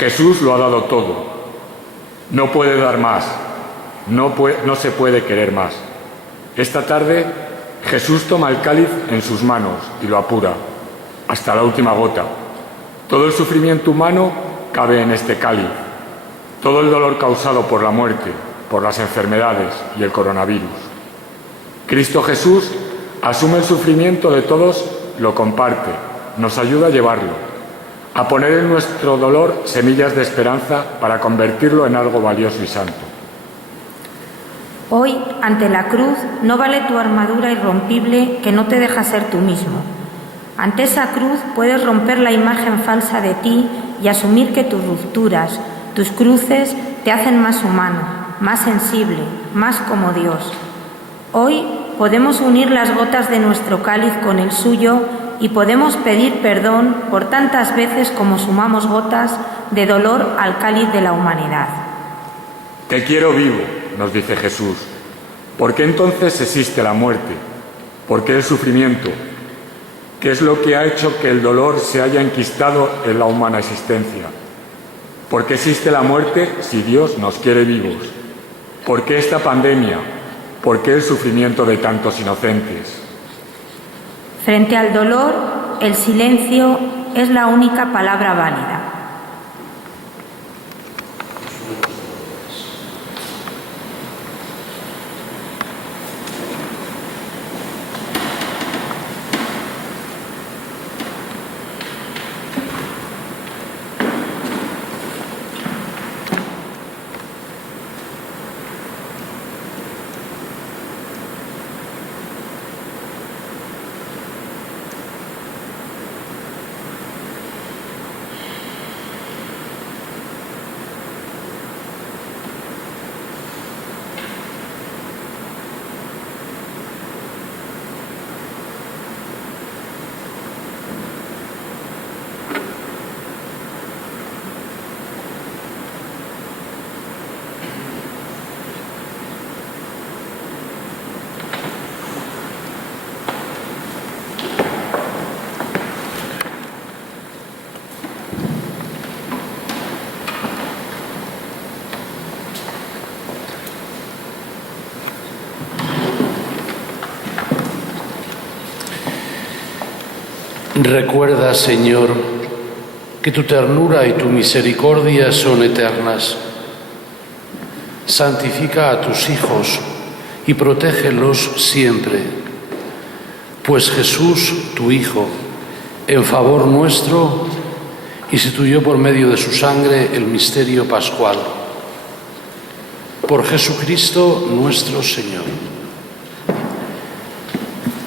Jesús lo ha dado todo. No puede dar más. No se puede querer más. Esta tarde Jesús toma el cáliz en sus manos y lo apura hasta la última gota. Todo el sufrimiento humano cabe en este cáliz. Todo el dolor causado por la muerte, por las enfermedades y el coronavirus. Cristo Jesús asume el sufrimiento de todos, lo comparte, nos ayuda a llevarlo, a poner en nuestro dolor semillas de esperanza para convertirlo en algo valioso y santo. Hoy, ante la cruz, no vale tu armadura irrompible que no te deja ser tú mismo. Ante esa cruz puedes romper la imagen falsa de ti y asumir que tus rupturas, tus cruces te hacen más humano, más sensible, más como Dios. Hoy podemos unir las gotas de nuestro cáliz con el suyo y podemos pedir perdón por tantas veces como sumamos gotas de dolor al cáliz de la humanidad. Te quiero vivo, nos dice Jesús. ¿Por qué entonces existe la muerte? ¿Por qué el sufrimiento? ¿Qué es lo que ha hecho que el dolor se haya enquistado en la humana existencia? ¿Por qué existe la muerte si Dios nos quiere vivos? ¿Por qué esta pandemia? ¿Por qué el sufrimiento de tantos inocentes? Frente al dolor, el silencio es la única palabra válida. Recuerda, Señor, que tu ternura y tu misericordia son eternas. Santifica a tus hijos y protégelos siempre, pues Jesús, tu Hijo, en favor nuestro, instituyó por medio de su sangre el misterio pascual. Por Jesucristo nuestro Señor.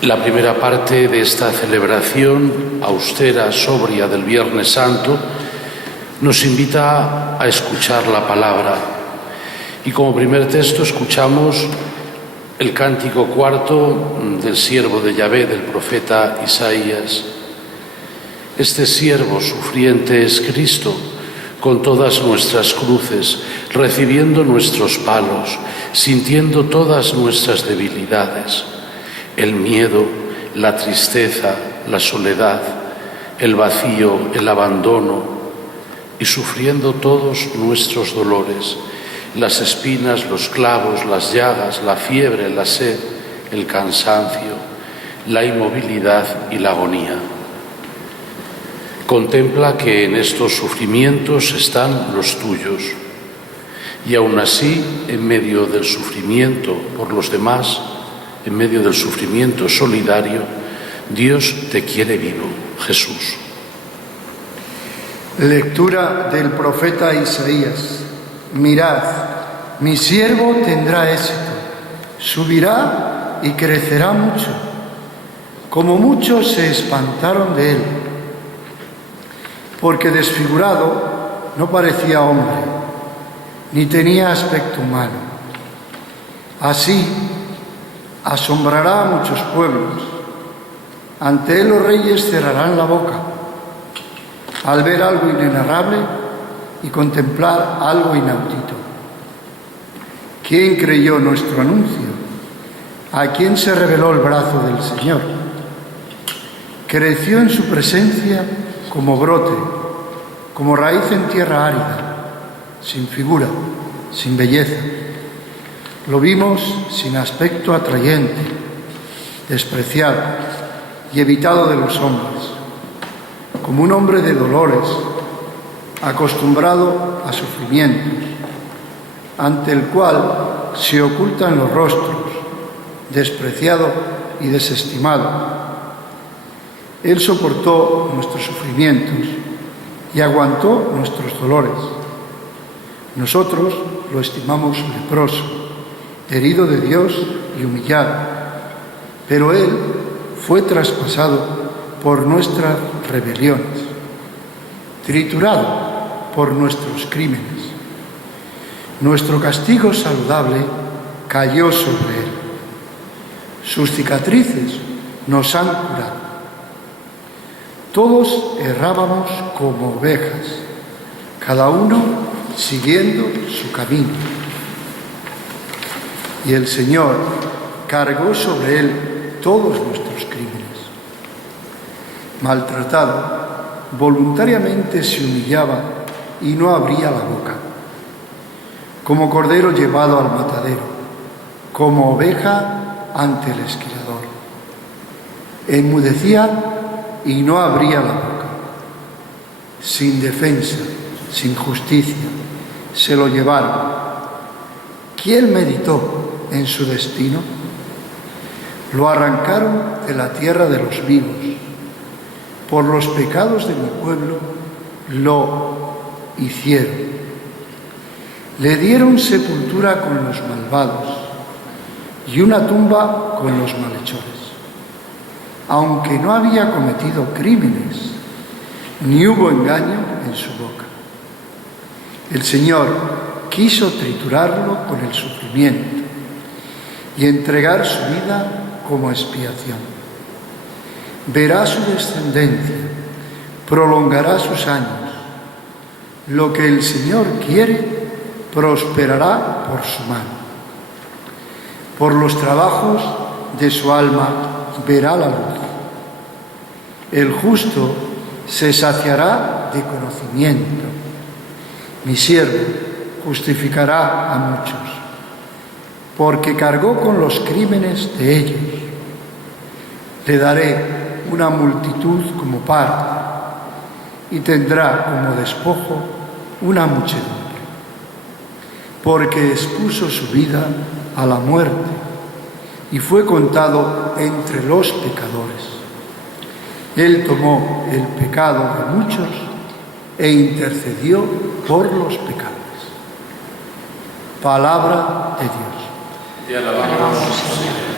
La primera parte de esta celebración austera, sobria del Viernes Santo, nos invita a escuchar la palabra. Y como primer texto escuchamos el cántico cuarto del siervo de Yahvé, del profeta Isaías. Este siervo sufriente es Cristo, con todas nuestras cruces, recibiendo nuestros palos, sintiendo todas nuestras debilidades. El miedo, la tristeza, la soledad, el vacío, el abandono, y sufriendo todos nuestros dolores, las espinas, los clavos, las llagas, la fiebre, la sed, el cansancio, la inmovilidad y la agonía. Contempla que en estos sufrimientos están los tuyos, y aún así, en medio del sufrimiento por los demás, en medio del sufrimiento solidario, Dios te quiere vivo, Jesús. Lectura del profeta Isaías. Mirad, mi siervo tendrá éxito, subirá y crecerá mucho, como muchos se espantaron de él, porque desfigurado no parecía hombre, ni tenía aspecto humano. Así asombrará a muchos pueblos. Ante él los reyes cerrarán la boca al ver algo inenarrable y contemplar algo inaudito. ¿Quién creyó nuestro anuncio? ¿A quién se reveló el brazo del Señor? Creció en su presencia como brote, como raíz en tierra árida, sin figura, sin belleza. Lo vimos sin aspecto atrayente, despreciado y evitado de los hombres, como un hombre de dolores, acostumbrado a sufrimientos, ante el cual se ocultan los rostros, despreciado y desestimado. Él soportó nuestros sufrimientos y aguantó nuestros dolores. Nosotros lo estimamos leproso, herido de Dios y humillado, pero Él fue traspasado por nuestras rebeliones, triturado por nuestros crímenes. Nuestro castigo saludable cayó sobre Él. Sus cicatrices nos han curado. Todos errábamos como ovejas, cada uno siguiendo su camino. Y el Señor cargó sobre Él todos nuestros crímenes. Maltratado, voluntariamente se humillaba y no abría la boca. Como cordero llevado al matadero, como oveja ante el esquilador. Enmudecía y no abría la boca. Sin defensa, sin justicia, se lo llevaron. ¿Quién meditó en su destino? Lo arrancaron de la tierra de los vivos. Por los pecados de mi pueblo lo hicieron. Le dieron sepultura con los malvados y una tumba con los malhechores. Aunque no había cometido crímenes, ni hubo engaño en su boca. El Señor quiso triturarlo con el sufrimiento y entregar su vida como expiación. Verá su descendencia, prolongará sus años. Lo que el Señor quiere prosperará por su mano. Por los trabajos de su alma verá la luz. El justo se saciará de conocimiento. Mi siervo justificará a muchos, porque cargó con los crímenes de ellos. Le daré una multitud como parte y tendrá como despojo una muchedumbre, porque expuso su vida a la muerte y fue contado entre los pecadores. Él tomó el pecado de muchos e intercedió por los pecadores. Palabra de Dios. Te alabamos, Señor.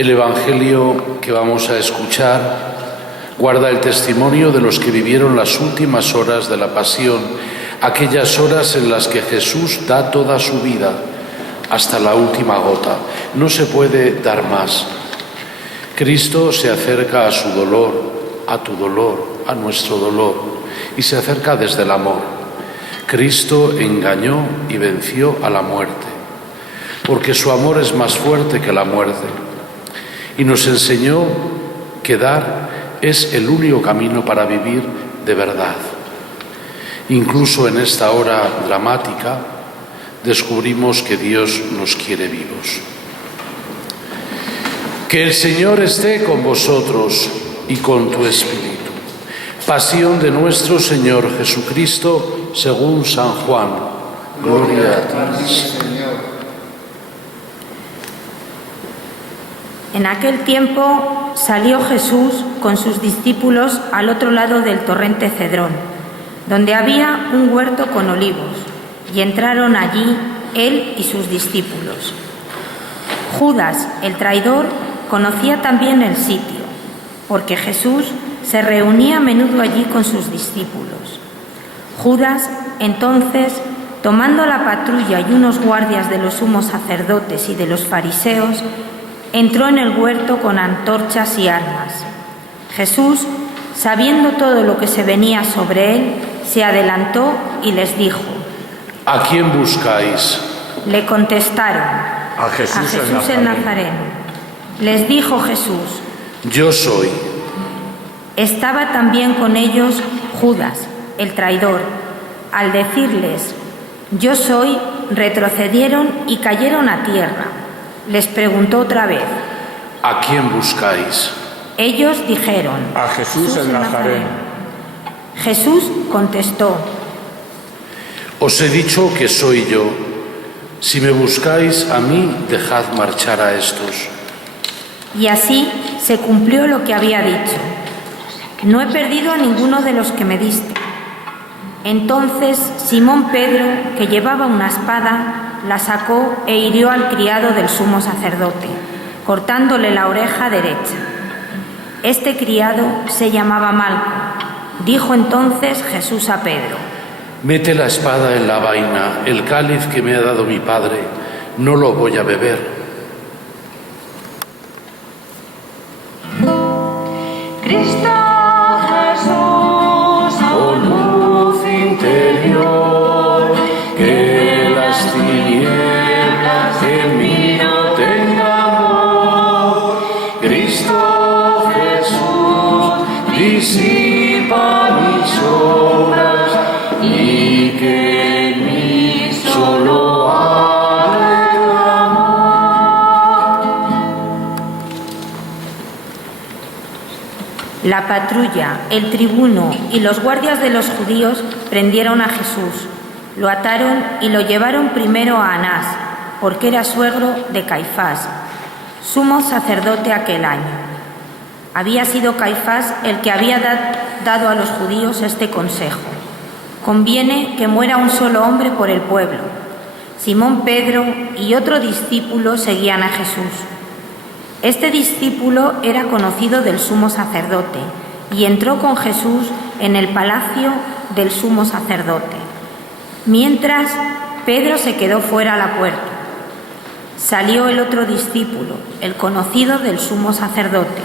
El Evangelio que vamos a escuchar guarda el testimonio de los que vivieron las últimas horas de la pasión, aquellas horas en las que Jesús da toda su vida hasta la última gota. No se puede dar más. Cristo se acerca a su dolor, a tu dolor, a nuestro dolor, y se acerca desde el amor. Cristo engañó y venció a la muerte, porque su amor es más fuerte que la muerte, y nos enseñó que dar es el único camino para vivir de verdad. Incluso en esta hora dramática descubrimos que Dios nos quiere vivos. Que el Señor esté con vosotros y con tu espíritu. Pasión de nuestro Señor Jesucristo según San Juan. Gloria a ti, Señor. En aquel tiempo salió Jesús con sus discípulos al otro lado del torrente Cedrón, donde había un huerto con olivos, y entraron allí él y sus discípulos. Judas, el traidor, conocía también el sitio, porque Jesús se reunía a menudo allí con sus discípulos. Judas, entonces, tomando la patrulla y unos guardias de los sumos sacerdotes y de los fariseos, entró en el huerto con antorchas y armas. Jesús, sabiendo todo lo que se venía sobre él, se adelantó y les dijo: ¿A quién buscáis? Le contestaron: A Jesús el Nazareno. Les dijo Jesús: Yo soy. Estaba también con ellos Judas, el traidor. Al decirles: Yo soy, retrocedieron y cayeron a tierra. Les preguntó otra vez: ¿A quién buscáis? Ellos dijeron: A Jesús el Nazareno. Jesús contestó: Os he dicho que soy yo. Si me buscáis a mí, dejad marchar a estos. Y así se cumplió lo que había dicho: No he perdido a ninguno de los que me diste. Entonces Simón Pedro, que llevaba una espada, la sacó e hirió al criado del sumo sacerdote, cortándole la oreja derecha. Este criado se llamaba Malco. Dijo entonces Jesús a Pedro: Mete la espada en la vaina. El cáliz que me ha dado mi Padre, no lo voy a beber. Cristo Jesús, Oh luz interior, que las tinieblas en mí no tengan voz. Cristo Jesús, disipa mis obras y que en mí solo arde tu amor. La patrulla, el tribuno y los guardias de los judíos prendieron a Jesús, lo ataron y lo llevaron primero a Anás, porque era suegro de Caifás, sumo sacerdote aquel año. Había sido Caifás el que había dado a los judíos este consejo: conviene que muera un solo hombre por el pueblo. Simón Pedro y otro discípulo seguían a Jesús. Este discípulo era conocido del sumo sacerdote y entró con Jesús en el palacio del sumo sacerdote, mientras Pedro se quedó fuera a la puerta. Salió el otro discípulo, el conocido del sumo sacerdote,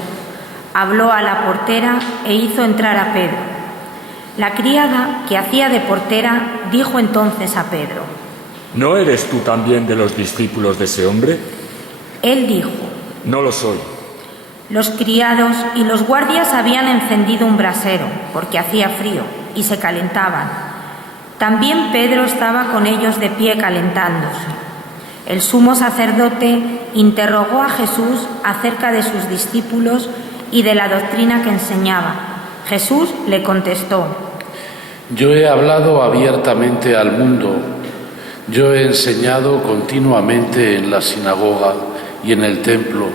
habló a la portera e hizo entrar a Pedro. La criada, que hacía de portera, dijo entonces a Pedro: ¿No eres tú también de los discípulos de ese hombre? Él dijo: No lo soy. Los criados y los guardias habían encendido un brasero, porque hacía frío, y se calentaban. También Pedro estaba con ellos de pie calentándose. El sumo sacerdote interrogó a Jesús acerca de sus discípulos y de la doctrina que enseñaba. Jesús le contestó: Yo he hablado abiertamente al mundo. Yo he enseñado continuamente en la sinagoga y en el templo,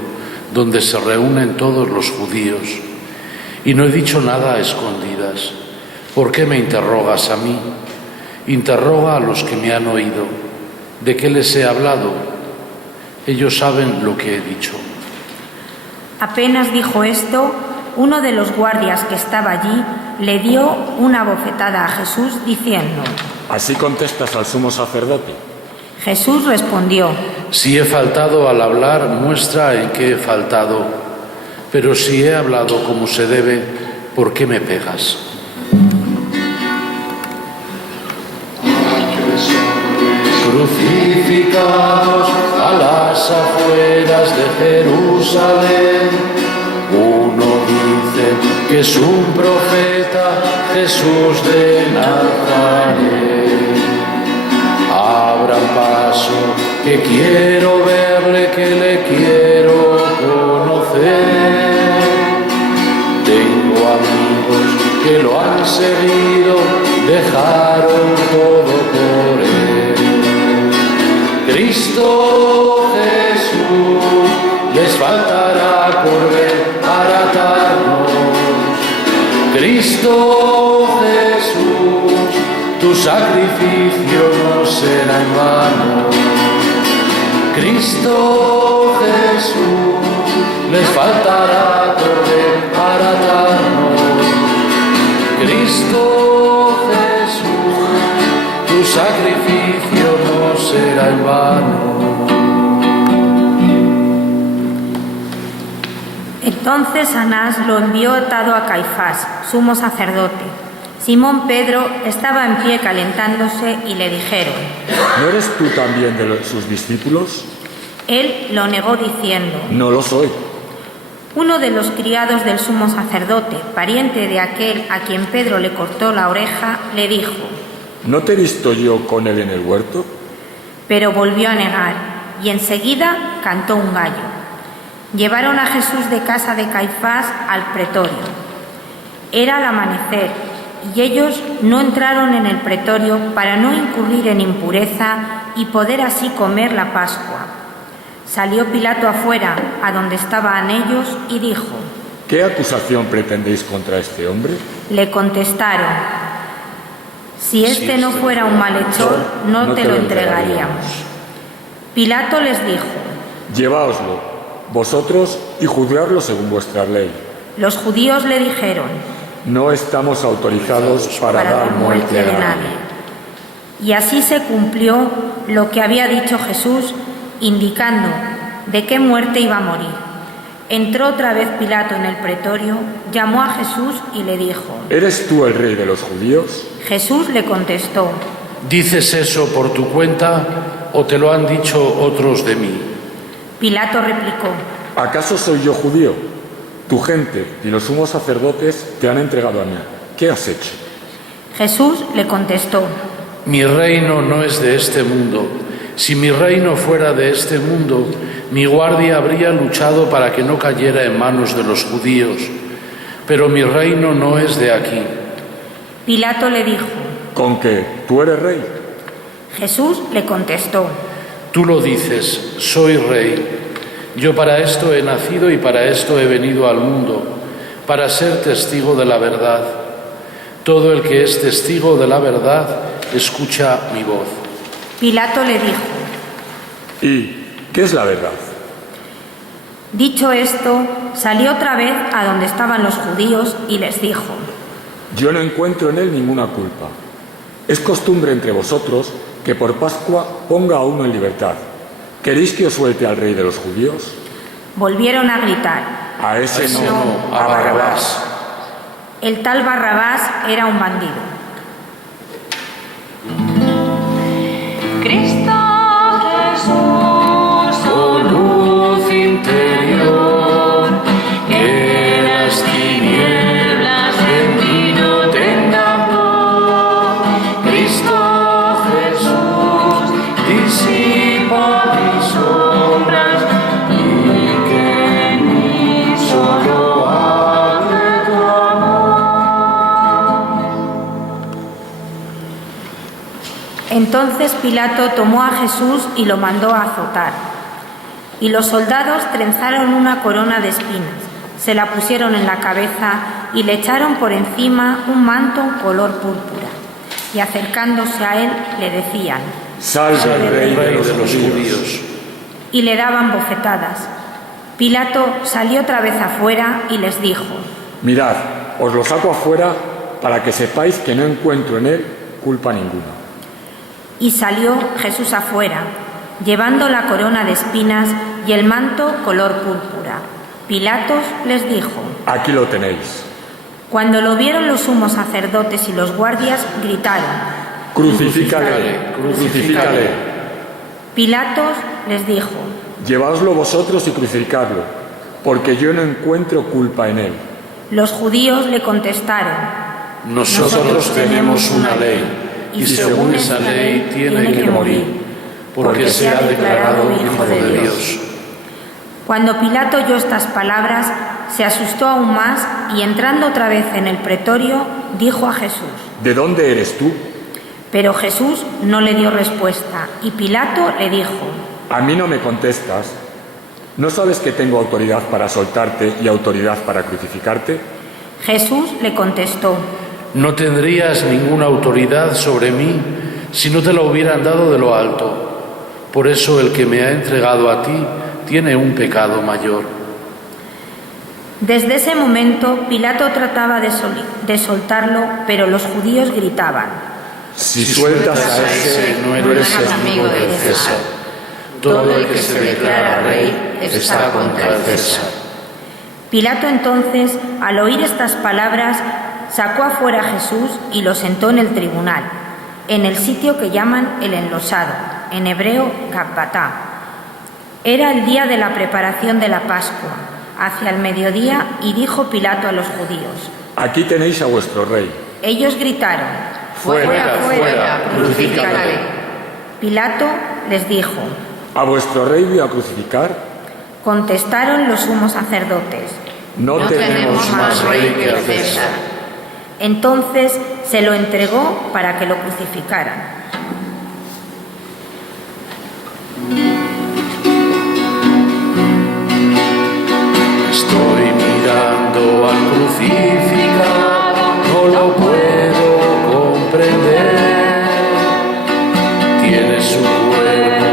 donde se reúnen todos los judíos, y no he dicho nada a escondidas. ¿Por qué me interrogas a mí? Interroga a los que me han oído. ¿De qué les he hablado? Ellos saben lo que he dicho. Apenas dijo esto, uno de los guardias que estaba allí le dio una bofetada a Jesús diciendo: ¿Así contestas al sumo sacerdote? Jesús respondió: Si he faltado al hablar, muestra en qué he faltado. Pero si he hablado como se debe, ¿por qué me pegas? Crucificados a las afueras de Jerusalén, uno dice que es un profeta, Jesús de Nazaret. Abran paso, que quiero verle, que le quiero conocer. Tengo amigos que lo han seguido, dejaron todo por él. Cristo Jesús, les faltará por ver para atarnos. Cristo Jesús, tu sacrificio no será en vano. Cristo Jesús, les faltará por ver para atarnos. Cristo Jesús, tu sacrificio no será en vano. Entonces Anás lo envió atado a Caifás, sumo sacerdote. Simón Pedro estaba en pie calentándose y le dijeron: ¿No eres tú también de sus discípulos? Él lo negó diciendo: No lo soy. Uno de los criados del sumo sacerdote, pariente de aquel a quien Pedro le cortó la oreja, le dijo: ¿No te he visto yo con él en el huerto? Pero volvió a negar, y enseguida cantó un gallo. Llevaron a Jesús de casa de Caifás al pretorio. Era al amanecer, y ellos no entraron en el pretorio para no incurrir en impureza y poder así comer la Pascua. Salió Pilato afuera, a donde estaban ellos, y dijo: ¿Qué acusación pretendéis contra este hombre? Le contestaron: si este no fuera un malhechor, no te lo entregaríamos. Pilato les dijo: Lleváoslo vosotros y juzgadlo según vuestra ley. Los judíos le dijeron: No estamos autorizados para dar muerte a nadie. Y así se cumplió lo que había dicho Jesús, indicando de qué muerte iba a morir. Entró otra vez Pilato en el pretorio, llamó a Jesús y le dijo: ¿Eres tú el rey de los judíos? Jesús le contestó: ¿Dices eso por tu cuenta o te lo han dicho otros de mí? Pilato replicó: ¿Acaso soy yo judío? Tu gente y los sumos sacerdotes te han entregado a mí. ¿Qué has hecho? Jesús le contestó: Mi reino no es de este mundo. Si mi reino fuera de este mundo, mi guardia habría luchado para que no cayera en manos de los judíos. Pero mi reino no es de aquí. Pilato le dijo: ¿Con qué? ¿Tú eres rey? Jesús le contestó: Tú lo dices, soy rey. Yo para esto he nacido y para esto he venido al mundo, para ser testigo de la verdad. Todo el que es testigo de la verdad, escucha mi voz. Pilato le dijo: ¿Y qué es la verdad? Dicho esto, salió otra vez a donde estaban los judíos y les dijo: Yo no encuentro en él ninguna culpa. Es costumbre entre vosotros que por Pascua ponga a uno en libertad. ¿Queréis que os suelte al rey de los judíos? Volvieron a gritar: A ese No, a Barrabás. El tal Barrabás era un bandido. Cristo Jesús, oh luz interior, que las tinieblas en mí no tengan voz. Cristo Jesús, disipa mis sombras y que en mí solo hable tu amor. Entonces Pilato tomó a Jesús y lo mandó a azotar. Y los soldados trenzaron una corona de espinas, se la pusieron en la cabeza y le echaron por encima un manto color púrpura. Y acercándose a él le decían: Salve el rey de los judíos. Y le daban bofetadas. Pilato salió otra vez afuera y les dijo: Mirad, os lo saco afuera para que sepáis que no encuentro en él culpa ninguna. Y salió Jesús afuera, llevando la corona de espinas y el manto color púrpura. Pilatos les dijo: Aquí lo tenéis. Cuando lo vieron los sumos sacerdotes y los guardias, gritaron: Crucifícale, crucifícale. Pilatos les dijo: Llevaoslo vosotros y crucificadlo, porque yo no encuentro culpa en él. Los judíos le contestaron: Nosotros tenemos una ley, y según esa ley tiene que morir, porque se ha declarado Hijo de Dios. Cuando Pilato oyó estas palabras, se asustó aún más y entrando otra vez en el pretorio, dijo a Jesús: ¿De dónde eres tú? Pero Jesús no le dio respuesta y Pilato le dijo: A mí no me contestas. ¿No sabes que tengo autoridad para soltarte y autoridad para crucificarte? Jesús le contestó: No tendrías ninguna autoridad sobre mí si no te la hubieran dado de lo alto. Por eso el que me ha entregado a ti tiene un pecado mayor. Desde ese momento Pilato trataba de soltarlo, pero los judíos gritaban: Si sueltas a ese, no eres amigo del César. Todo el que se declara rey está contra el César. Pilato entonces, al oír estas palabras, sacó afuera a Jesús y lo sentó en el tribunal, en el sitio que llaman el enlosado, en hebreo Gabbatá. Era el día de la preparación de la Pascua, hacia el mediodía, y dijo Pilato a los judíos: Aquí tenéis a vuestro rey. Ellos gritaron: Fuera, fuera, crucifícale. Pilato les dijo: ¿A vuestro rey voy a crucificar? Contestaron los sumos sacerdotes: No tenemos más rey que el César. Entonces se lo entregó para que lo crucificaran. Estoy mirando al crucificado, no lo puedo comprender. Tiene su cuerpo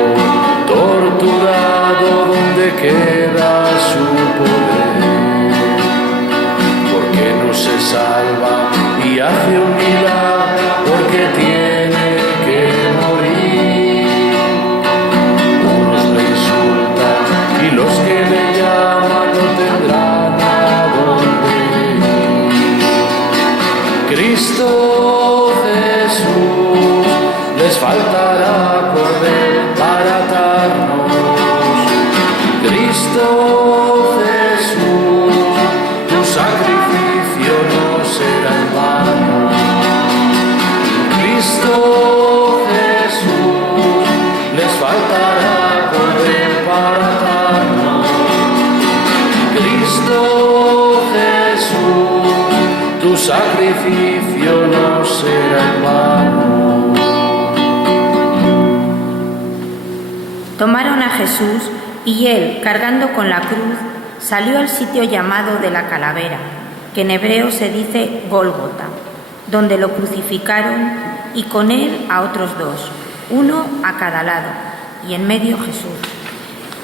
torturado, donde queda su poder. Porque no se salva y hace un milagro, porque tiene que morir. Unos le insultan y los que le llaman no tendrán a dónde ir. Cristo Jesús, les faltará correr para atarnos. Cristo Jesús, tu sacrificio no será en vano. Cristo Jesús, les faltará correr para atarnos. Cristo Jesús, tu sacrificio no será en vano. Tomaron a Jesús y él, cargando con la cruz, salió al sitio llamado de la calavera, que en hebreo se dice Gólgota, donde lo crucificaron, y con él a otros dos, uno a cada lado, y en medio Jesús.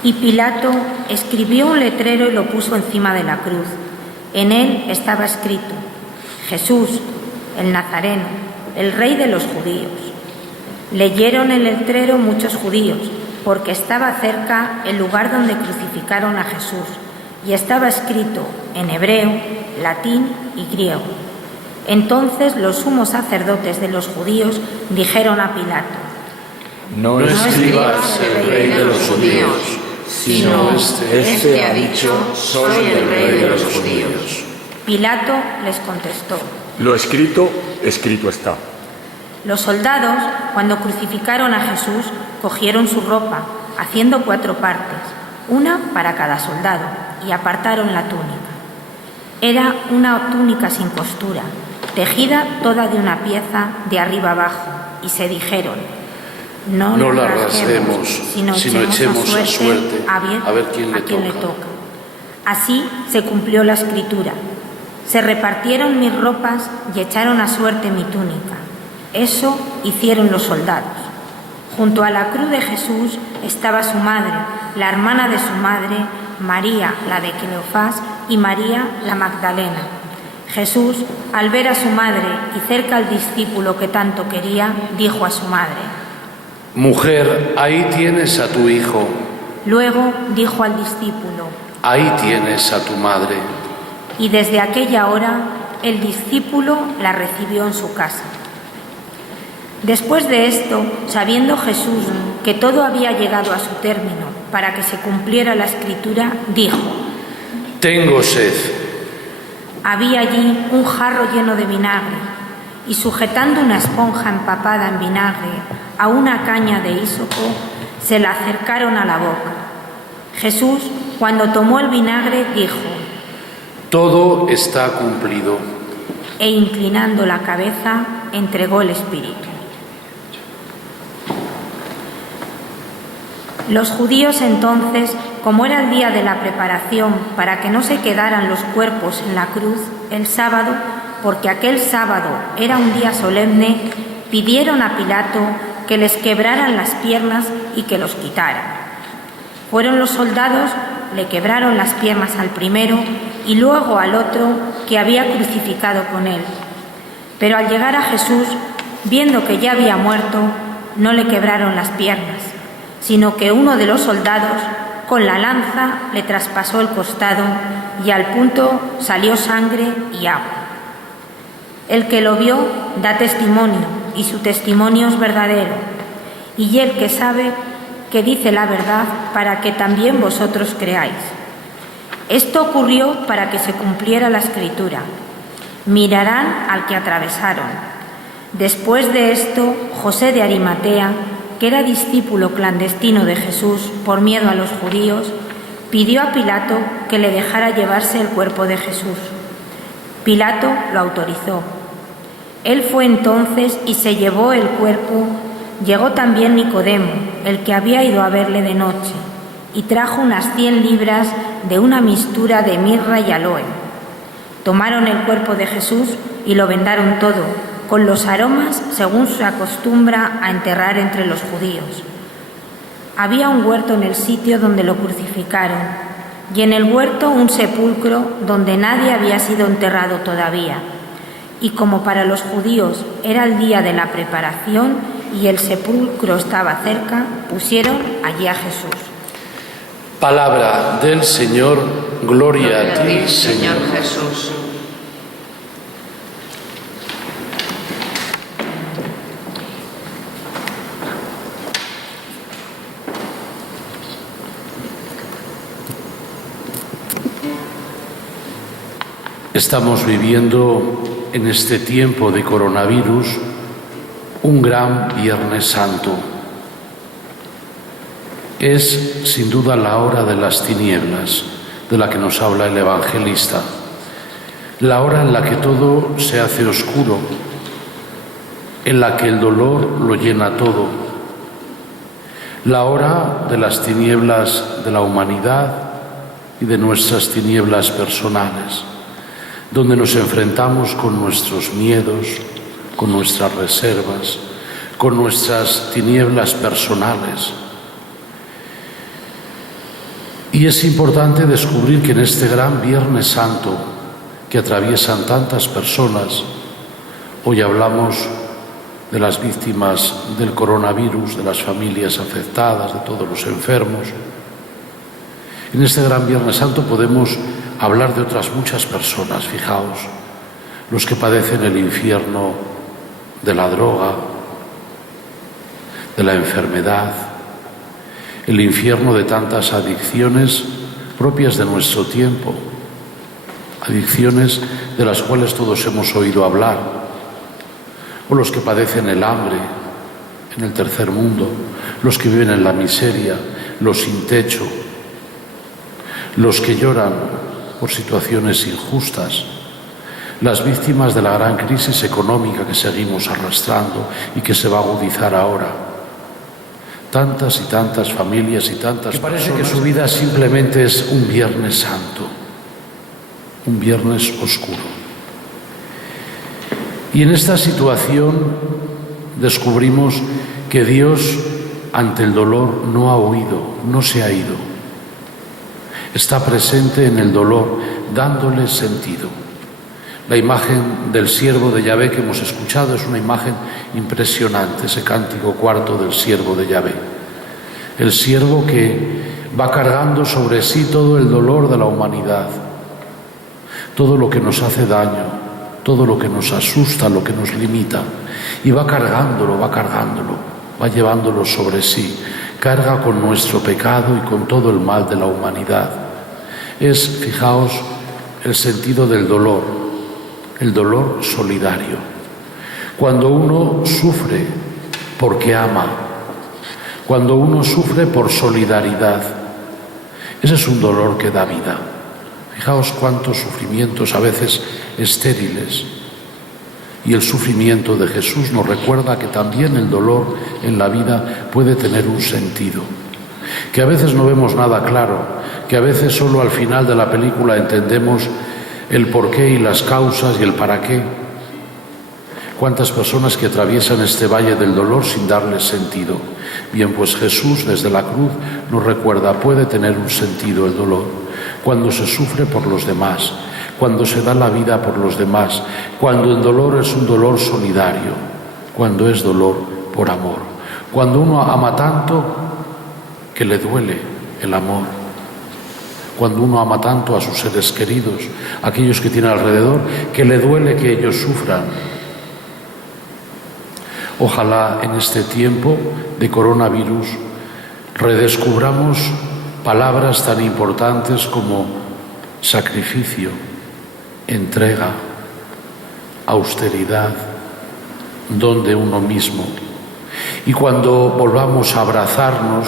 Y Pilato escribió un letrero y lo puso encima de la cruz. En él estaba escrito: Jesús, el Nazareno, el Rey de los judíos. Leyeron el letrero muchos judíos, porque estaba cerca el lugar donde crucificaron a Jesús, y estaba escrito en hebreo, latín y griego. Entonces los sumos sacerdotes de los judíos dijeron a Pilato: No escribas el rey de los judíos, sino este ha dicho: soy el rey de los judíos. Pilato les contestó: Lo escrito, escrito está. Los soldados, cuando crucificaron a Jesús, cogieron su ropa, haciendo 4 partes, una para cada soldado, y apartaron la túnica. Era una túnica sin costura, tejida toda de una pieza de arriba abajo, y se dijeron: No la rasguemos, sino echemos a suerte a ver quién le toca. Así se cumplió la escritura: se repartieron mis ropas y echaron a suerte mi túnica. Eso hicieron los soldados. Junto a la cruz de Jesús estaba su madre, la hermana de su madre, María, la de Cleofás, y María, la Magdalena. Jesús, al ver a su madre y cerca al discípulo que tanto quería, dijo a su madre: Mujer, ahí tienes a tu hijo. Luego dijo al discípulo: ahí tienes a tu madre. Y desde aquella hora el discípulo la recibió en su casa. Después de esto, sabiendo Jesús que todo había llegado a su término para que se cumpliera la Escritura, dijo: Tengo sed. Había allí un jarro lleno de vinagre, y sujetando una esponja empapada en vinagre a una caña de hísopo, se la acercaron a la boca. Jesús, cuando tomó el vinagre, dijo: Todo está cumplido. E inclinando la cabeza, entregó el Espíritu. Los judíos entonces, como era el día de la preparación para que no se quedaran los cuerpos en la cruz el sábado, porque aquel sábado era un día solemne, pidieron a Pilato que les quebraran las piernas y que los quitaran. Fueron los soldados, le quebraron las piernas al primero y luego al otro que había crucificado con él. Pero al llegar a Jesús, viendo que ya había muerto, no le quebraron las piernas, sino que uno de los soldados con la lanza le traspasó el costado y al punto salió sangre y agua. El que lo vio da testimonio y su testimonio es verdadero, y el que sabe que dice la verdad para que también vosotros creáis. Esto ocurrió para que se cumpliera la Escritura: mirarán al que atravesaron. Después de esto, José de Arimatea, que era discípulo clandestino de Jesús por miedo a los judíos, pidió a Pilato que le dejara llevarse el cuerpo de Jesús. Pilato lo autorizó. Él fue entonces y se llevó el cuerpo. Llegó también Nicodemo, el que había ido a verle de noche, y trajo unas 100 libras de una mistura de mirra y aloe. Tomaron el cuerpo de Jesús y lo vendaron todo, con los aromas según se acostumbra a enterrar entre los judíos. Había un huerto en el sitio donde lo crucificaron, y en el huerto un sepulcro donde nadie había sido enterrado todavía. Y como para los judíos era el día de la preparación y el sepulcro estaba cerca, pusieron allí a Jesús. Palabra del Señor, gloria a ti, Señor Jesús. Estamos viviendo en este tiempo de coronavirus un gran Viernes Santo. Es sin duda la hora de las tinieblas, de la que nos habla el evangelista, la hora en la que todo se hace oscuro, en la que el dolor lo llena todo, la hora de las tinieblas de la humanidad y de nuestras tinieblas personales, donde nos enfrentamos con nuestros miedos, con nuestras reservas, con nuestras tinieblas personales. Y es importante descubrir que en este gran Viernes Santo que atraviesan tantas personas, hoy hablamos de las víctimas del coronavirus, de las familias afectadas, de todos los enfermos. En este gran Viernes Santo podemos hablar de otras muchas personas, fijaos, los que padecen el infierno de la droga, de la enfermedad, el infierno de tantas adicciones propias de nuestro tiempo, adicciones de las cuales todos hemos oído hablar, o los que padecen el hambre en el tercer mundo, los que viven en la miseria, los sin techo, los que lloran por situaciones injustas, las víctimas de la gran crisis económica que seguimos arrastrando y que se va a agudizar ahora. Tantas y tantas familias y tantas personas. Parece que su vida simplemente es un Viernes Santo, un viernes oscuro. Y en esta situación descubrimos que Dios ante el dolor no ha huido, no se ha ido. Está presente en el dolor, dándole sentido. La imagen del siervo de Yahvé que hemos escuchado es una imagen impresionante, ese cántico cuarto del siervo de Yahvé. El siervo que va cargando sobre sí todo el dolor de la humanidad, todo lo que nos hace daño, todo lo que nos asusta, lo que nos limita, y va cargándolo, va llevándolo sobre sí, carga con nuestro pecado y con todo el mal de la humanidad. Es, fijaos, el sentido del dolor, el dolor solidario. Cuando uno sufre porque ama, cuando uno sufre por solidaridad, ese es un dolor que da vida. Fijaos cuántos sufrimientos a veces estériles. Y el sufrimiento de Jesús nos recuerda que también el dolor en la vida puede tener un sentido. Que a veces no vemos nada claro, que a veces solo al final de la película entendemos el porqué y las causas y el para qué. ¿Cuántas personas que atraviesan este valle del dolor sin darle sentido? Bien, pues Jesús desde la cruz nos recuerda, puede tener un sentido el dolor, cuando se sufre por los demás, cuando se da la vida por los demás, cuando el dolor es un dolor solidario, cuando es dolor por amor, cuando uno ama tanto que le duele el amor, cuando uno ama tanto a sus seres queridos, a aquellos que tiene alrededor, que le duele que ellos sufran. Ojalá en este tiempo de coronavirus redescubramos palabras tan importantes como sacrificio, entrega, austeridad, don de uno mismo. Y cuando volvamos a abrazarnos,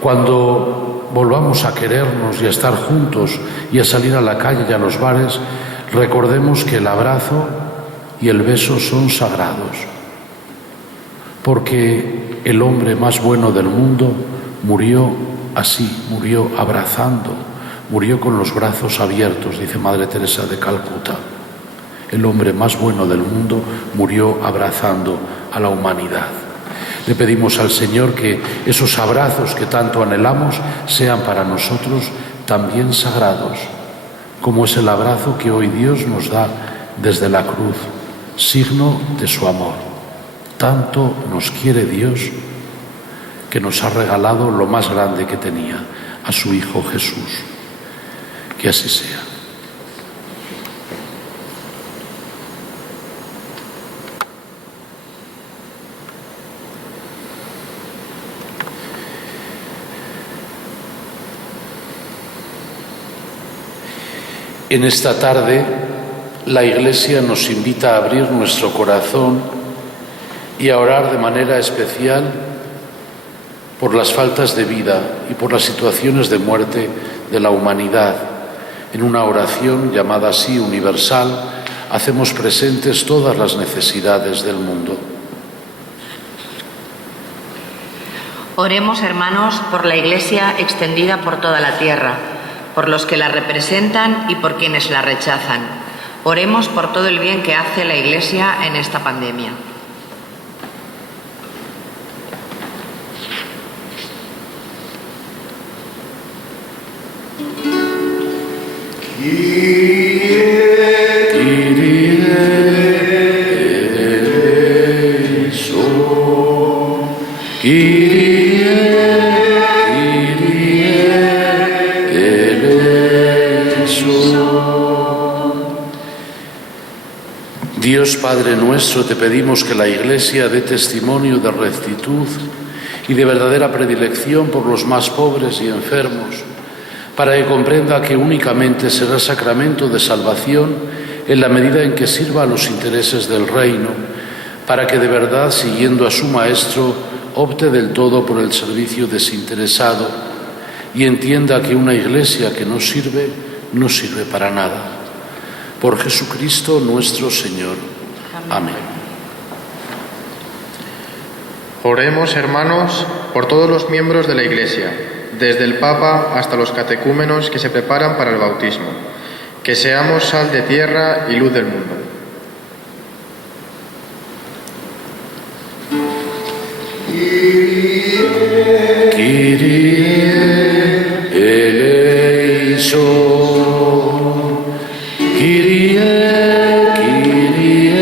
cuando volvamos a querernos y a estar juntos y a salir a la calle y a los bares, recordemos que el abrazo y el beso son sagrados, porque el hombre más bueno del mundo murió así, murió abrazando, murió con los brazos abiertos, dice Madre Teresa de Calcuta. El hombre más bueno del mundo murió abrazando a la humanidad. Le pedimos al Señor que esos abrazos que tanto anhelamos sean para nosotros también sagrados, como es el abrazo que hoy Dios nos da desde la cruz, signo de su amor. Tanto nos quiere Dios que nos ha regalado lo más grande que tenía, a su Hijo Jesús. Que así sea. En esta tarde, la Iglesia nos invita a abrir nuestro corazón y a orar de manera especial por las faltas de vida y por las situaciones de muerte de la humanidad. En una oración llamada así universal, hacemos presentes todas las necesidades del mundo. Oremos, hermanos, por la Iglesia extendida por toda la tierra, por los que la representan y por quienes la rechazan. Oremos por todo el bien que hace la Iglesia en esta pandemia. Dios Padre nuestro, te pedimos que la Iglesia dé testimonio de rectitud y de verdadera predilección por los más pobres y enfermos, para que comprenda que únicamente será sacramento de salvación en la medida en que sirva a los intereses del reino, para que de verdad, siguiendo a su Maestro, opte del todo por el servicio desinteresado y entienda que una Iglesia que no sirve para nada. Por Jesucristo nuestro Señor. Amén. Oremos, hermanos, por todos los miembros de la Iglesia, desde el Papa hasta los catecúmenos que se preparan para el bautismo, que seamos sal de tierra y luz del mundo. Kyrie eleison, Kyrie, Kyrie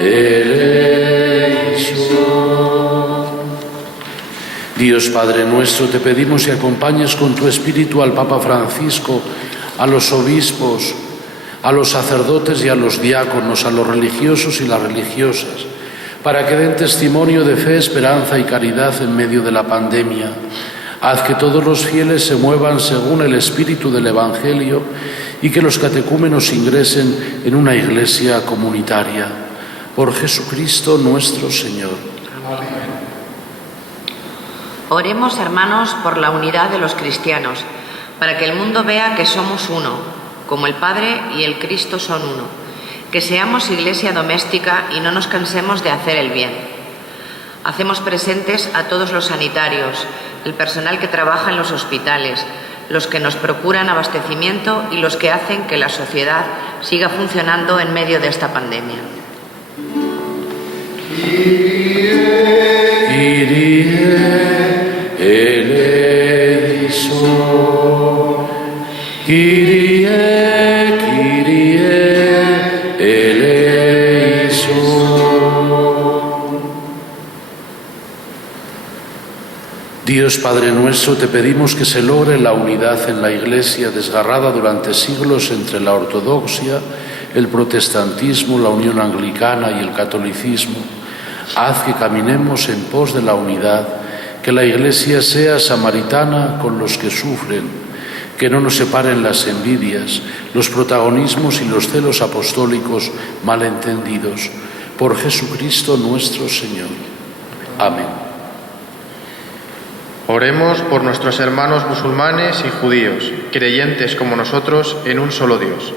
eleison. Dios Padre nuestro, te pedimos que acompañes con tu Espíritu al Papa Francisco, a los obispos, a los sacerdotes y a los diáconos, a los religiosos y las religiosas, para que den testimonio de fe, esperanza y caridad en medio de la pandemia. Haz que todos los fieles se muevan según el espíritu del Evangelio y que los catecúmenos ingresen en una iglesia comunitaria. Por Jesucristo nuestro Señor. Amén. Oremos, hermanos, por la unidad de los cristianos, para que el mundo vea que somos uno, como el Padre y el Cristo son uno. Que seamos iglesia doméstica y no nos cansemos de hacer el bien. Hacemos presentes a todos los sanitarios, el personal que trabaja en los hospitales, los que nos procuran abastecimiento y los que hacen que la sociedad siga funcionando en medio de esta pandemia. Dios Padre nuestro, te pedimos que se logre la unidad en la Iglesia desgarrada durante siglos entre la ortodoxia, el protestantismo, la unión anglicana y el catolicismo. Haz que caminemos en pos de la unidad, que la Iglesia sea samaritana con los que sufren, que no nos separen las envidias, los protagonismos y los celos apostólicos malentendidos. Por Jesucristo nuestro Señor. Amén. Oremos por nuestros hermanos musulmanes y judíos, creyentes como nosotros en un solo Dios,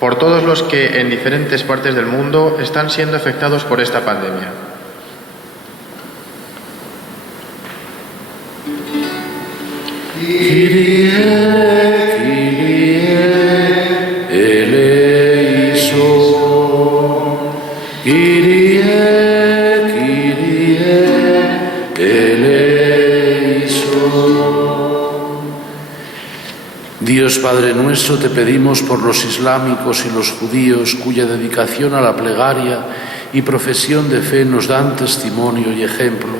por todos los que en diferentes partes del mundo están siendo afectados por esta pandemia. Dios Padre nuestro, te pedimos por los islámicos y los judíos cuya dedicación a la plegaria y profesión de fe nos dan testimonio y ejemplo.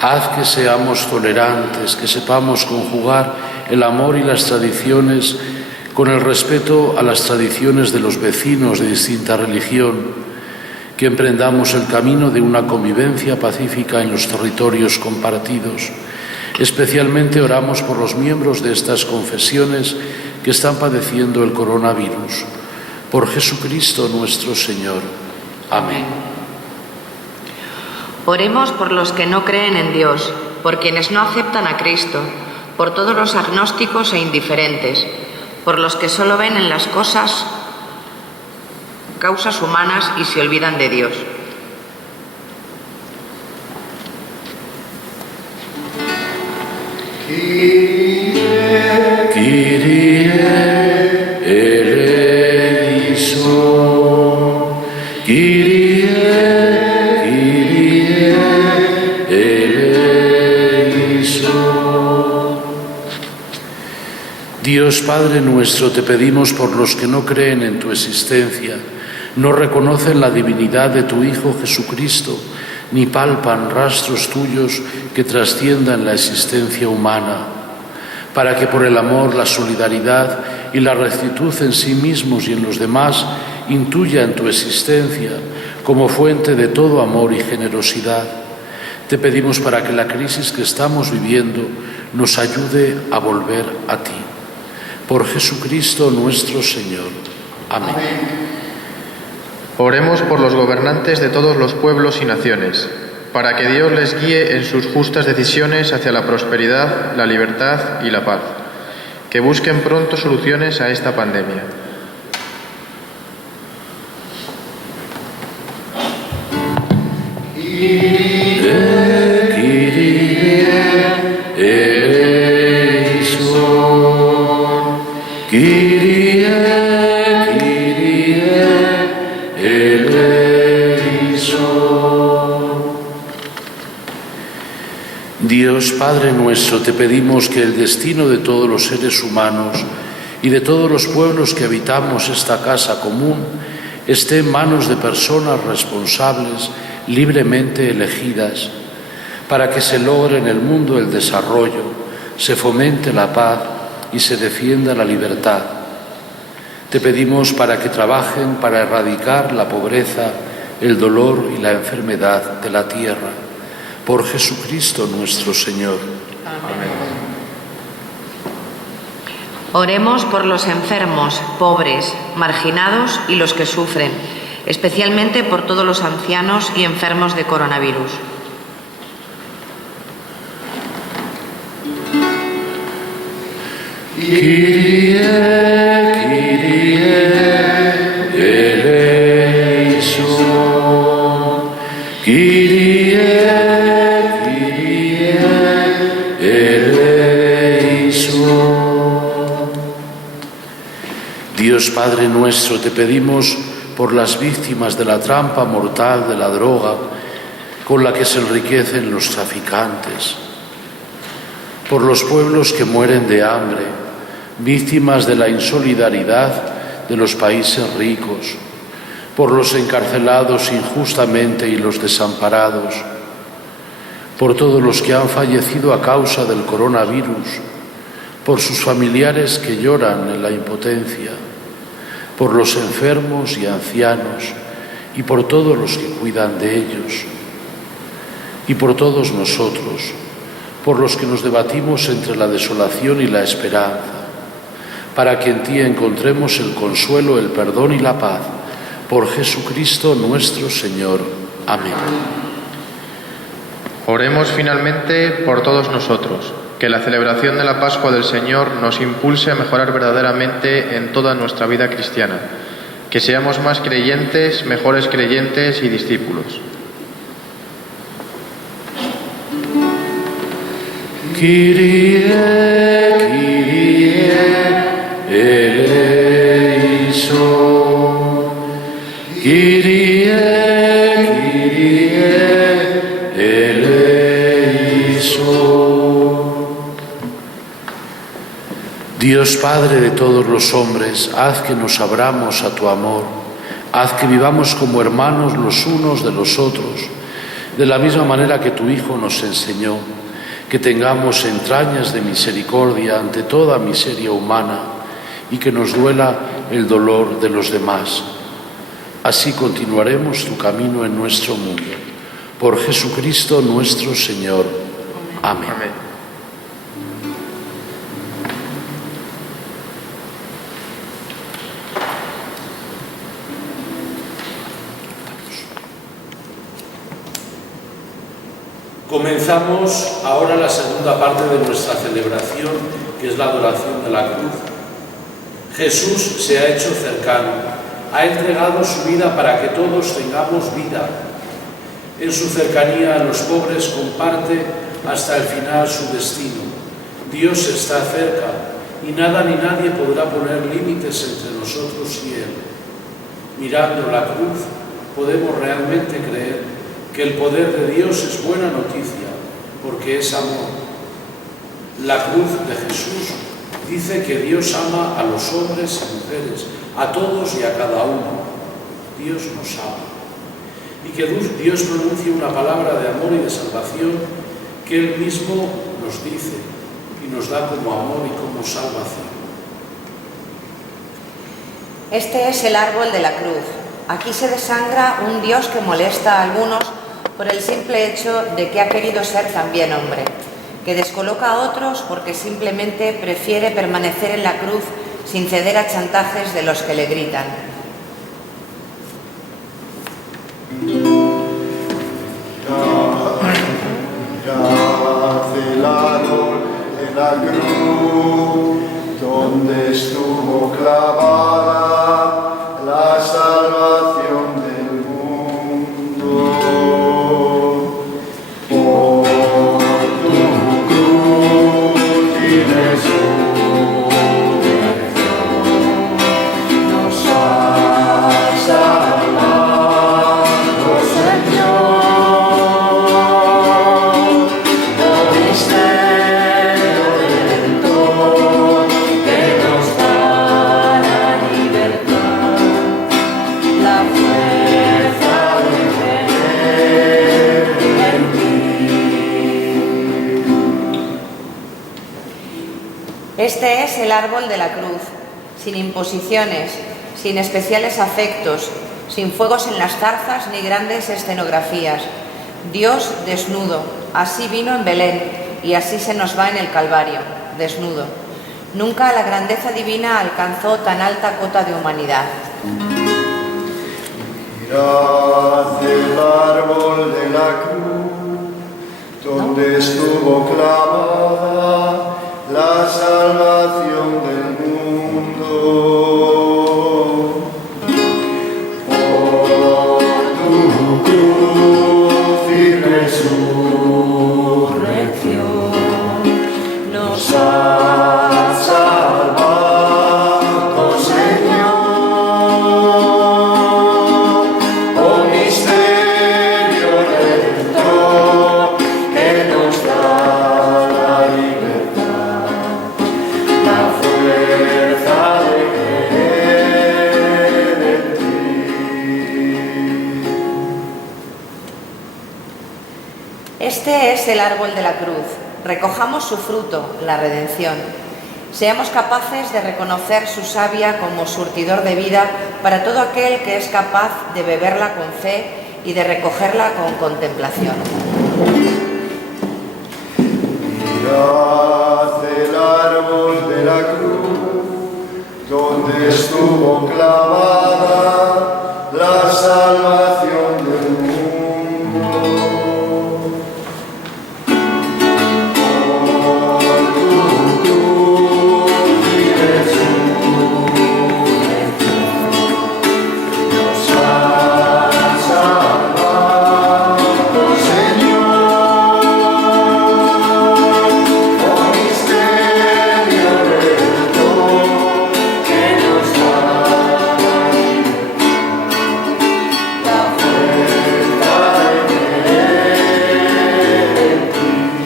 Haz que seamos tolerantes, que sepamos conjugar el amor y las tradiciones con el respeto a las tradiciones de los vecinos de distinta religión, que emprendamos el camino de una convivencia pacífica en los territorios compartidos. Especialmente oramos por los miembros de estas confesiones que están padeciendo el coronavirus. Por Jesucristo nuestro Señor. Amén. Oremos por los que no creen en Dios, por quienes no aceptan a Cristo, por todos los agnósticos e indiferentes, por los que solo ven en las cosas causas humanas y se olvidan de Dios. Dios Padre nuestro, te pedimos por los que no creen en tu existencia, no reconocen la divinidad de tu Hijo Jesucristo, ni palpan rastros tuyos que trasciendan la existencia humana, para que por el amor, la solidaridad y la rectitud en sí mismos y en los demás intuyan tu existencia como fuente de todo amor y generosidad. Te pedimos para que la crisis que estamos viviendo nos ayude a volver a ti. Por Jesucristo nuestro Señor. Amén. Oremos por los gobernantes de todos los pueblos y naciones, para que Dios les guíe en sus justas decisiones hacia la prosperidad, la libertad y la paz. Que busquen pronto soluciones a esta pandemia. Dios Padre nuestro, te pedimos que el destino de todos los seres humanos y de todos los pueblos que habitamos esta casa común esté en manos de personas responsables, libremente elegidas, para que se logre en el mundo el desarrollo, se fomente la paz y se defienda la libertad. Te pedimos para que trabajen para erradicar la pobreza, el dolor y la enfermedad de la tierra. Por Jesucristo nuestro Señor. Amén. Oremos por los enfermos, pobres, marginados y los que sufren, especialmente por todos los ancianos y enfermos de coronavirus. Kyrie, Kyrie, eleison. Kyrie, Kyrie, eleison. Dios Padre nuestro, te pedimos por las víctimas de la trampa mortal de la droga con la que se enriquecen los traficantes, por los pueblos que mueren de hambre, víctimas de la insolidaridad de los países ricos, por los encarcelados injustamente y los desamparados, por todos los que han fallecido a causa del coronavirus, por sus familiares que lloran en la impotencia, por los enfermos y ancianos y por todos los que cuidan de ellos, y por todos nosotros, por los que nos debatimos entre la desolación y la esperanza, para que en ti encontremos el consuelo, el perdón y la paz. Por Jesucristo nuestro Señor. Amén. Oremos finalmente por todos nosotros, que la celebración de la Pascua del Señor nos impulse a mejorar verdaderamente en toda nuestra vida cristiana, que seamos más creyentes, mejores creyentes y discípulos. Kyrie, Kyrie, eleison. Kyrie, Kyrie, eleison. Dios Padre de todos los hombres, haz que nos abramos a tu amor, haz que vivamos como hermanos los unos de los otros, de la misma manera que tu Hijo nos enseñó, que tengamos entrañas de misericordia ante toda miseria humana y que nos duela el dolor de los demás. Así continuaremos tu camino en nuestro mundo. Por Jesucristo nuestro Señor. Amén. Amén. Comenzamos ahora la segunda parte de nuestra celebración, que es la adoración de la cruz. Jesús se ha hecho cercano, ha entregado su vida para que todos tengamos vida. En su cercanía a los pobres comparte hasta el final su destino. Dios está cerca y nada ni nadie podrá poner límites entre nosotros y Él. Mirando la cruz, podemos realmente creer que el poder de Dios es buena noticia, porque es amor. La cruz de Jesús dice que Dios ama a los hombres y mujeres, a todos y a cada uno. Dios nos ama. Y que Dios pronuncie una palabra de amor y de salvación que Él mismo nos dice y nos da como amor y como salvación. Este es el árbol de la cruz. Aquí se desangra un Dios que molesta a algunos por el simple hecho de que ha querido ser también hombre, que descoloca a otros porque simplemente prefiere permanecer en la cruz sin ceder a chantajes de los que le gritan. Yace el árbol de la cruz, donde estuvo clavada la salvación del mundo. Por tu cruz y resurrección nos has salvado, Señor. Oh misterio redentor que nos da la libertad. Este es el árbol de la cruz, sin imposiciones, sin especiales afectos, sin fuegos en las zarzas ni grandes escenografías. Dios desnudo, así vino en Belén y así se nos va en el Calvario, desnudo. Nunca la grandeza divina alcanzó tan alta cota de humanidad. Mirad el árbol de la cruz, donde estuvo clavada la salvación del mundo. Por tu cruz y resurrección nos has salvado, Señor. Oh misterio redentor que nos da la libertad, la fuerza de creer en ti. Este es el árbol de la cruz. Recojamos su fruto, la redención. Seamos capaces de reconocer su savia como surtidor de vida para todo aquel que es capaz de beberla con fe y de recogerla con contemplación. Mirad el árbol de la cruz, donde estuvo clavada la salvación del mundo. Por tu cruz y resurrección nos has salvado, Señor. Oh misterio redentor que nos da la fuerza de creer en ti.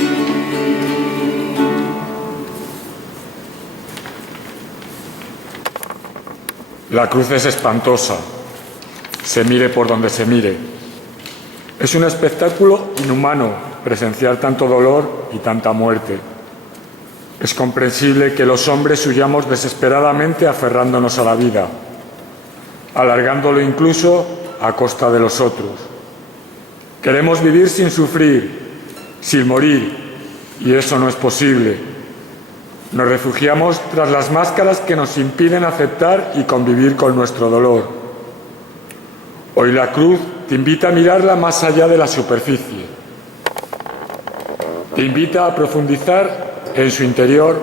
La cruz es espantosa, se mire por donde se mire. Es un espectáculo inhumano presenciar tanto dolor y tanta muerte. Es comprensible que los hombres huyamos desesperadamente aferrándonos a la vida, alargándolo incluso a costa de los otros. Queremos vivir sin sufrir, sin morir, y eso no es posible. Nos refugiamos tras las máscaras que nos impiden aceptar y convivir con nuestro dolor. Hoy la cruz te invita a mirarla más allá de la superficie. Te invita a profundizar en su interior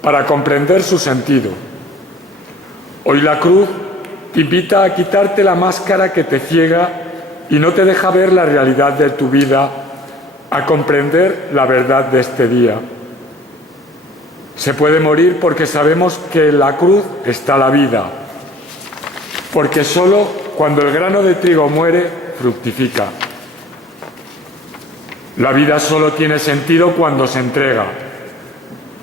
para comprender su sentido. Hoy la cruz te invita a quitarte la máscara que te ciega y no te deja ver la realidad de tu vida, a comprender la verdad de este día. Se puede morir porque sabemos que en la cruz está la vida, porque solo cuando el grano de trigo muere, fructifica. La vida solo tiene sentido cuando se entrega,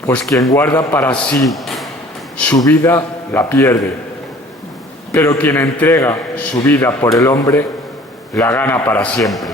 pues quien guarda para sí su vida la pierde, pero quien entrega su vida por el hombre la gana para siempre.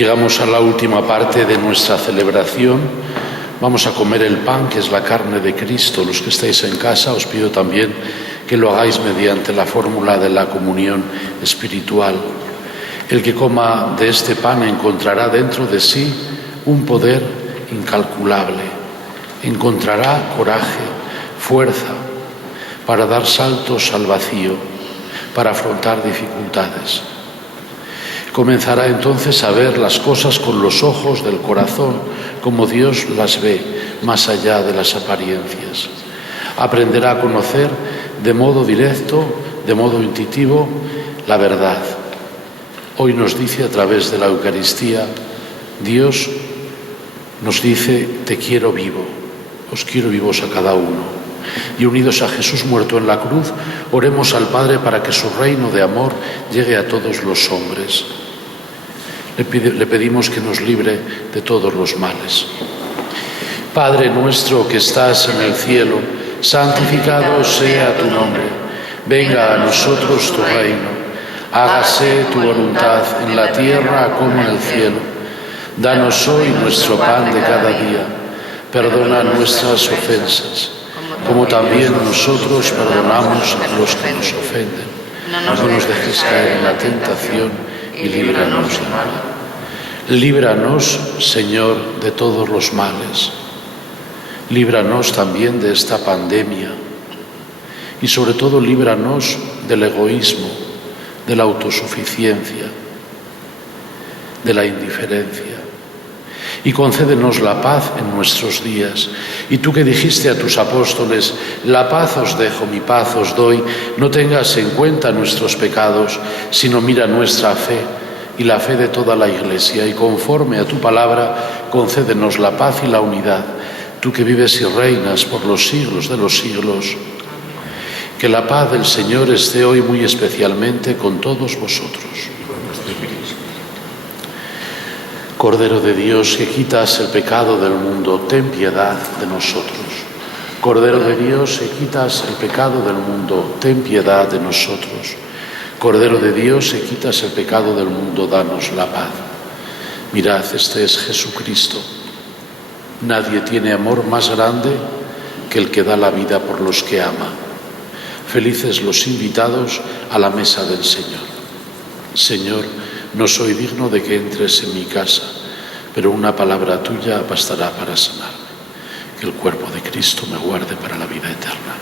Llegamos a la última parte de nuestra celebración. Vamos a comer el pan, que es la carne de Cristo. Los que estáis en casa, os pido también que lo hagáis mediante la fórmula de la comunión espiritual. El que coma de este pan encontrará dentro de sí un poder incalculable. Encontrará coraje, fuerza para dar saltos al vacío, para afrontar dificultades. Comenzará entonces a ver las cosas con los ojos del corazón, como Dios las ve, más allá de las apariencias. Aprenderá a conocer de modo directo, de modo intuitivo, la verdad. Hoy nos dice a través de la Eucaristía, Dios nos dice: te quiero vivo, os quiero vivos a cada uno. Y unidos a Jesús muerto en la cruz, oremos al Padre para que su reino de amor llegue a todos los hombres. Le pedimos que nos libre de todos los males. Padre nuestro que estás en el cielo, santificado sea tu nombre. Venga a nosotros tu reino. Hágase tu voluntad en la tierra como en el cielo. Danos hoy nuestro pan de cada día. Perdona nuestras ofensas, como también nosotros perdonamos a los que nos ofenden. No nos dejes caer en la tentación y líbranos del mal. Líbranos, Señor, de todos los males. Líbranos también de esta pandemia y sobre todo líbranos del egoísmo, de la autosuficiencia, de la indiferencia. Y concédenos la paz en nuestros días. Y tú que dijiste a tus apóstoles: la paz os dejo, mi paz os doy, no tengas en cuenta nuestros pecados, sino mira nuestra fe y la fe de toda la Iglesia. Y conforme a tu palabra, concédenos la paz y la unidad. Tú que vives y reinas por los siglos de los siglos, que la paz del Señor esté hoy muy especialmente con todos vosotros. Cordero de Dios, que quitas el pecado del mundo, ten piedad de nosotros. Cordero de Dios, que quitas el pecado del mundo, ten piedad de nosotros. Cordero de Dios, que quitas el pecado del mundo, danos la paz. Mirad, este es Jesucristo. Nadie tiene amor más grande que el que da la vida por los que ama. Felices los invitados a la mesa del Señor. Señor, no soy digno de que entres en mi casa, pero una palabra tuya bastará para sanarme. Que el cuerpo de Cristo me guarde para la vida eterna.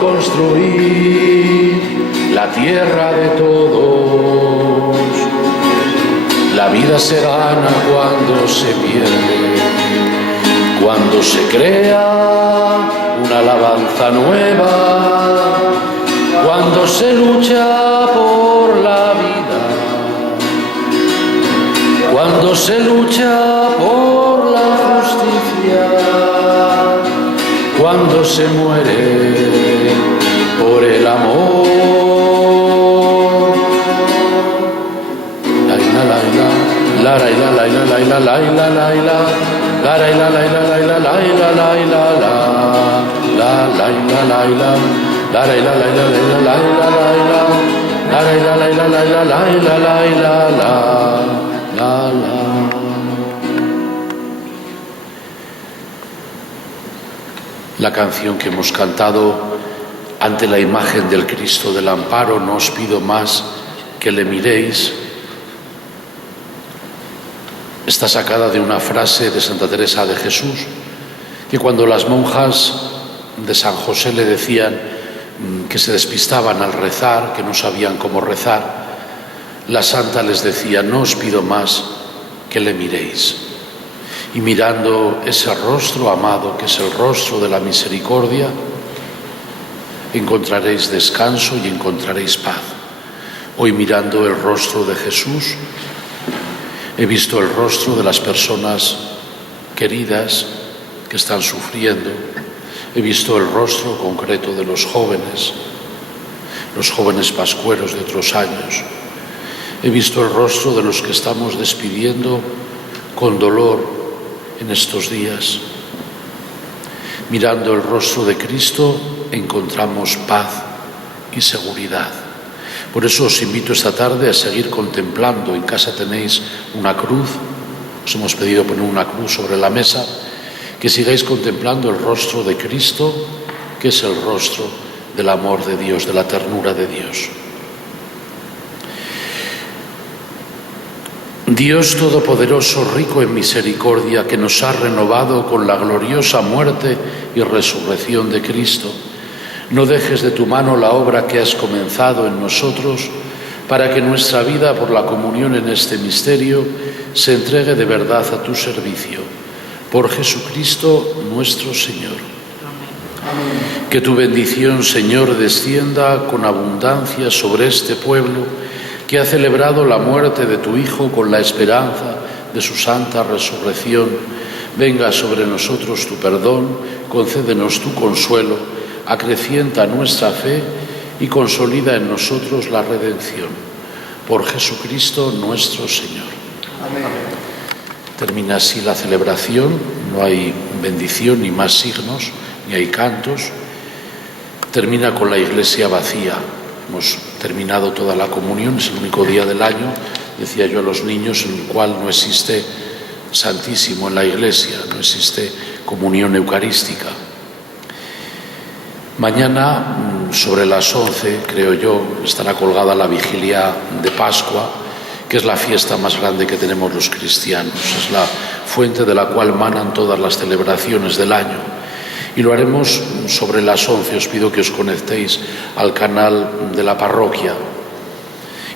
Construir la tierra de todos. La vida se gana cuando se pierde, cuando se crea una alabanza nueva. cuando se lucha por la vida, cuando se lucha por la justicia, cuando se muere por el amor. La la la la la la la la la la la la la la la la la la. La canción que hemos cantado ante la imagen del Cristo del Amparo, no os pido más que le miréis, está sacada de una frase de Santa Teresa de Jesús, que cuando las monjas de San José le decían que se despistaban al rezar, que no sabían cómo rezar, la santa les decía: no os pido más que le miréis. Y mirando ese rostro amado, que es el rostro de la misericordia, encontraréis descanso y encontraréis paz. Hoy, mirando el rostro de Jesús, he visto el rostro de las personas queridas que están sufriendo. He visto el rostro concreto de los jóvenes pascueros de otros años. He visto el rostro de los que estamos despidiendo con dolor en estos días. Mirando el rostro de Cristo encontramos paz y seguridad. Por eso os invito esta tarde a seguir contemplando. En casa tenéis una cruz, os hemos pedido poner una cruz sobre la mesa, que sigáis contemplando el rostro de Cristo, que es el rostro del amor de Dios, de la ternura de Dios. Dios Todopoderoso, rico en misericordia, que nos ha renovado con la gloriosa muerte y resurrección de Cristo, no dejes de tu mano la obra que has comenzado en nosotros, para que nuestra vida por la comunión en este misterio se entregue de verdad a tu servicio. Por Jesucristo nuestro Señor. Amén. Que tu bendición, Señor, descienda con abundancia sobre este pueblo que ha celebrado la muerte de tu Hijo con la esperanza de su santa resurrección. Venga sobre nosotros tu perdón, concédenos tu consuelo, acrecienta nuestra fe y consolida en nosotros la redención. Por Jesucristo nuestro Señor. Amén. Termina así la celebración, no hay bendición ni más signos, ni hay cantos. Termina con la iglesia vacía. Hemos terminado toda la comunión, es el único día del año, decía yo a los niños, en el cual no existe Santísimo en la iglesia, no existe comunión eucarística. Mañana, sobre las 11, creo yo, estará colgada la vigilia de Pascua, que es la fiesta más grande que tenemos los cristianos. Es la fuente de la cual manan todas las celebraciones del año. Y lo haremos sobre las 11. Os pido que os conectéis al canal de la parroquia.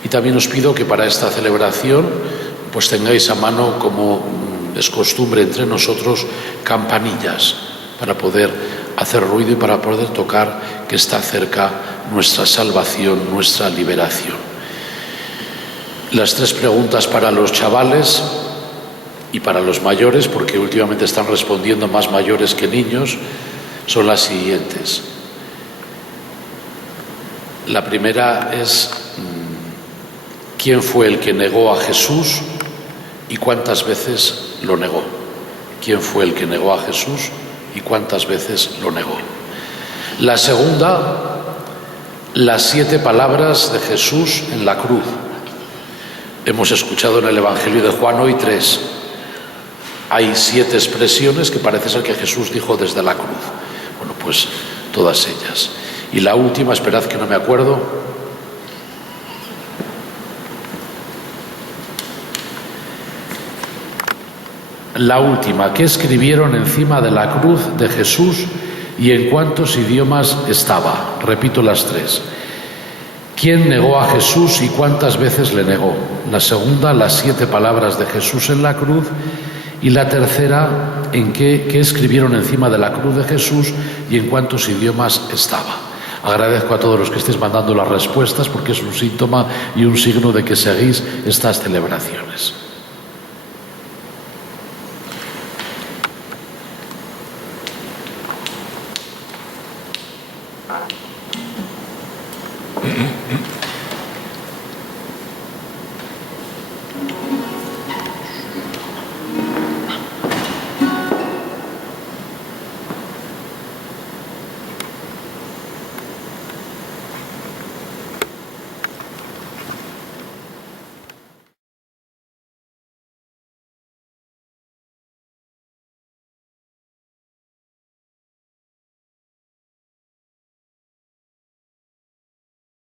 Y también os pido que para esta celebración pues tengáis a mano, como es costumbre entre nosotros, campanillas para poder hacer ruido y para poder tocar que está cerca nuestra salvación, nuestra liberación. Las 3 preguntas para los chavales y para los mayores, porque últimamente están respondiendo más mayores que niños, son las siguientes. La primera es: ¿quién fue el que negó a Jesús y cuántas veces lo negó? ¿Quién fue el que negó a Jesús y cuántas veces lo negó? La segunda, las 7 palabras de Jesús en la cruz. Hemos escuchado en el Evangelio de Juan hoy 3. Hay 7 expresiones que parece ser que Jesús dijo desde la cruz. Bueno, pues todas ellas. Y la última, esperad que no me acuerdo. La última, ¿qué escribieron encima de la cruz de Jesús y en cuántos idiomas estaba? Repito las 3. ¿Quién negó a Jesús y cuántas veces le negó? La segunda, las 7 palabras de Jesús en la cruz. Y la tercera, ¿en qué escribieron encima de la cruz de Jesús y en cuántos idiomas estaba? Agradezco a todos los que estéis mandando las respuestas porque es un síntoma y un signo de que seguís estas celebraciones.